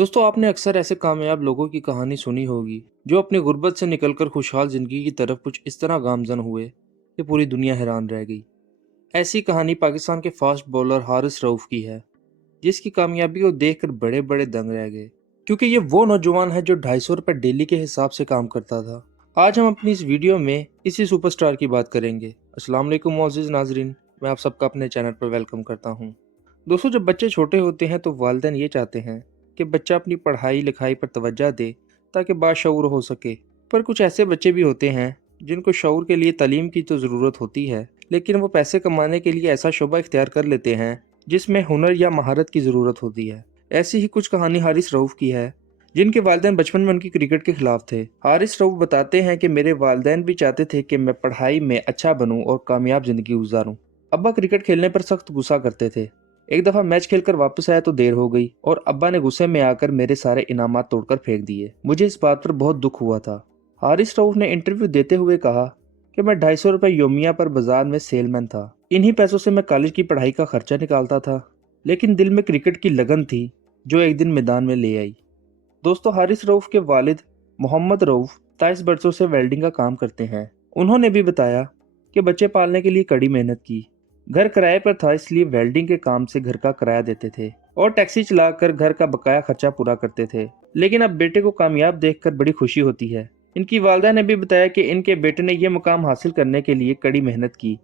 दोस्तों आपने अक्सर ऐसे कामयाब लोगों की कहानी सुनी होगी जो अपनी गुर्बत से निकलकर खुशहाल जिंदगी की तरफ कुछ इस तरह गामजन हुए कि पूरी दुनिया हैरान रह गई। ऐसी कहानी पाकिस्तान के फास्ट बॉलर हारिस रऊफ की है, जिसकी कामयाबी को देखकर बड़े बड़े दंग रह गए, क्योंकि ये वो नौजवान है जो 250 रुपये डेली के हिसाब से काम करता था। आज हम अपनी इस वीडियो में इसी सुपरस्टार की बात करेंगे। अस्सलाम वालेकुम मोअज़्ज़िज़ नाज़रीन, मैं आप सबका अपने चैनल पर वेलकम करता हूँ। दोस्तों, जब बच्चे छोटे होते हैं तो वालिदैन ये चाहते हैं कि बच्चा अपनी पढ़ाई लिखाई पर तवज्जो दे ताकि बाशऊर हो सके। पर कुछ ऐसे बच्चे भी होते हैं जिनको शऊर के लिए तालीम की तो ज़रूरत होती है, लेकिन वो पैसे कमाने के लिए ऐसा शोबा इख्तियार कर लेते हैं जिसमें हुनर या महारत की ज़रूरत होती है। ऐसी ही कुछ कहानी हारिस रऊफ की है, जिनके वालिदैन बचपन में उनकी क्रिकेट के खिलाफ थे। हारिस रऊफ बताते हैं कि मेरे वालिदैन भी चाहते थे कि मैं पढ़ाई में अच्छा बनूं और कामयाब ज़िंदगी गुजारूं। अब्बा क्रिकेट खेलने पर सख्त गुस्सा करते थे। एक दफ़ा मैच खेलकर वापस आया तो देर हो गई और अब्बा ने गुस्से में आकर मेरे सारे इनामात तोड़कर फेंक दिए। मुझे इस बात पर बहुत दुख हुआ था। हारिस रऊफ ने इंटरव्यू देते हुए कहा कि मैं 250 रुपये योमिया पर बाजार में सेलमैन था। इन्हीं पैसों से मैं कॉलेज की पढ़ाई का खर्चा निकालता था, लेकिन दिल में क्रिकेट की लगन थी जो एक दिन मैदान में ले आई। दोस्तों, हारिस रऊफ के वालिद मोहम्मद रऊफ 27 बरसों से वेल्डिंग का काम करते हैं। उन्होंने भी बताया कि बच्चे पालने के लिए कड़ी मेहनत की। घर किराए पर था, इसलिए वेल्डिंग के काम से घर का किराया देते थे और टैक्सी चलाकर घर का बकाया खर्चा पूरा करते थे। लेकिन अब बेटे को कामयाब देखकर बड़ी खुशी होती है। इनकी वालदा ने भी बताया कि इनके बेटे ने यह मुकाम हासिल करने के लिए कड़ी मेहनत की।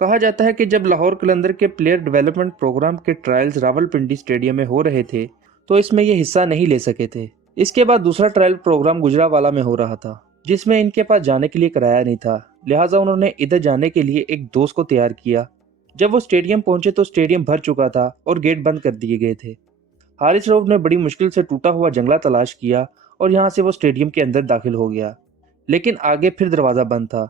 कहा जाता है कि जब लाहौर कलंदर के प्लेयर डेवलपमेंट प्रोग्राम के ट्रायल्स रावलपिंडी स्टेडियम में हो रहे थे तो इसमें ये हिस्सा नहीं ले सके थे। इसके बाद दूसरा ट्रायल प्रोग्राम गुजरावाला में हो रहा था, जिसमें इनके पास जाने के लिए किराया नहीं था। लिहाजा उन्होंने इधर जाने के लिए एक दोस्त को तैयार किया। जब वो स्टेडियम पहुंचे तो स्टेडियम भर चुका था और गेट बंद कर दिए गए थे। हारिस रऊफ ने बड़ी मुश्किल से टूटा हुआ जंगला तलाश किया और यहाँ से वो स्टेडियम के अंदर दाखिल हो गया, लेकिन आगे फिर दरवाज़ा बंद था।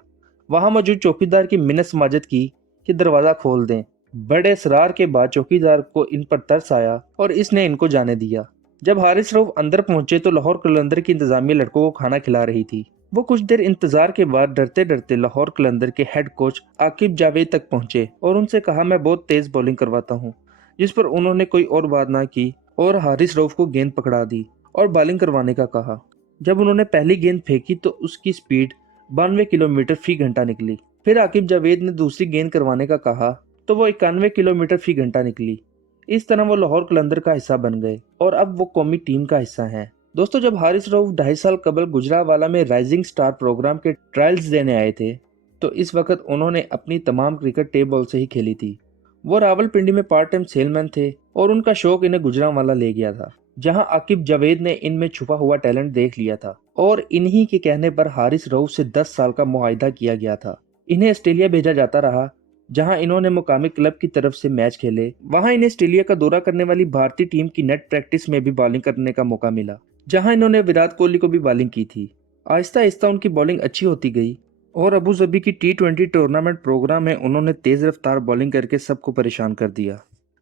वहां मौजूद चौकीदार की मिन्नत समाजत की कि दरवाज़ा खोल दें। बड़े इसरार के बाद चौकीदार को इन पर तरस आया और इसने इनको जाने दिया। जब हारिस रऊफ अंदर पहुंचे तो लाहौर कलंदर की इंतजामिया लड़कों को खाना खिला रही थी। वो कुछ देर इंतजार के बाद डरते डरते लाहौर कलंदर के हेड कोच आकिब जावेद तक पहुंचे और उनसे कहा मैं बहुत तेज बॉलिंग करवाता हूं, जिस पर उन्होंने कोई और बात ना की और हारिस रऊफ को गेंद पकड़ा दी और बॉलिंग करवाने का कहा। जब उन्होंने पहली गेंद फेंकी तो उसकी स्पीड 92 किलोमीटर फी घंटा निकली। फिर आकिब जावेद ने दूसरी गेंद करवाने का कहा तो वो 91 किलोमीटर फी घंटा निकली। इस तरह वो लाहौर कलंदर का हिस्सा बन गए और अब वो कौमी टीम का हिस्सा हैं। दोस्तों, जब हारिस रऊफ 2.5 साल कबल गुजरावाला में राइजिंग स्टार प्रोग्राम के ट्रायल्स देने आए थे तो इस वक्त उन्होंने अपनी तमाम क्रिकेट टेप बॉल से ही खेली थी। वो रावलपिंडी में पार्ट टाइम सेलमैन थे और उनका शौक इन्हें गुजरावाला ले गया था, जहां आकिब जावेद ने इनमें छुपा हुआ टैलेंट देख लिया था और इन्हीं के कहने पर हारिस रऊफ से 10 साल का मुआहिदा किया गया था। इन्हें ऑस्ट्रेलिया भेजा जाता रहा, जहां इन्होंने मुकामी क्लब की तरफ से मैच खेले। वहां इन्हें ऑस्ट्रेलिया का दौरा करने वाली भारतीय टीम की नेट प्रैक्टिस में भी बॉलिंग करने का मौका मिला, जहां इन्होंने विराट कोहली को भी बॉलिंग की थी। आहिस्ता आहिस्ता उनकी बॉलिंग अच्छी होती गई और अबू धाबी की T20 टूर्नामेंट प्रोग्राम में उन्होंने तेज रफ्तार बॉलिंग करके सबको परेशान कर दिया।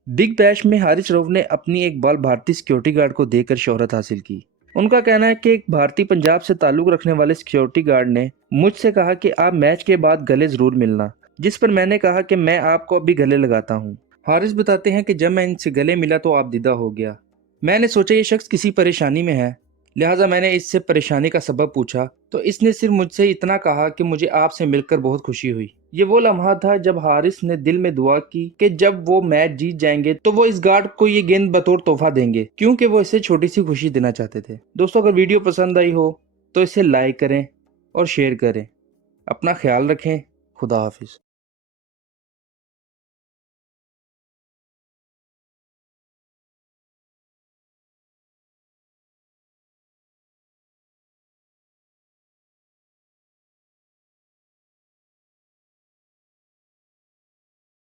बिग बैश में हारिस रऊफ ने अपनी एक बॉल भारतीय सिक्योरिटी गार्ड को देकर शोहरत हासिल की। उनका कहना है कि एक भारतीय पंजाब से ताल्लुक रखने वाले सिक्योरिटी गार्ड ने मुझसे कहा कि आप मैच के बाद गले जरूर मिलना, जिस पर मैंने कहा कि मैं आपको अभी गले लगाता हूँ। हारिस बताते हैं कि जब मैं इनसे गले मिला तो आप दीदा हो गया। मैंने सोचा ये शख्स किसी परेशानी में है, लिहाजा मैंने इससे परेशानी का सबब पूछा तो इसने सिर्फ मुझसे इतना कहा कि मुझे आपसे मिलकर बहुत खुशी हुई। ये वो लम्हा था जब हारिस ने दिल में दुआ की कि जब वो मैच जीत जाएंगे तो वो इस गार्ड को ये गेंद बतौर तोहफा देंगे, क्योंकि वो इसे छोटी सी खुशी देना चाहते थे। दोस्तों, अगर वीडियो पसंद आई हो तो इसे लाइक करें और शेयर करें। अपना ख्याल रखें। खुदा हाफिज।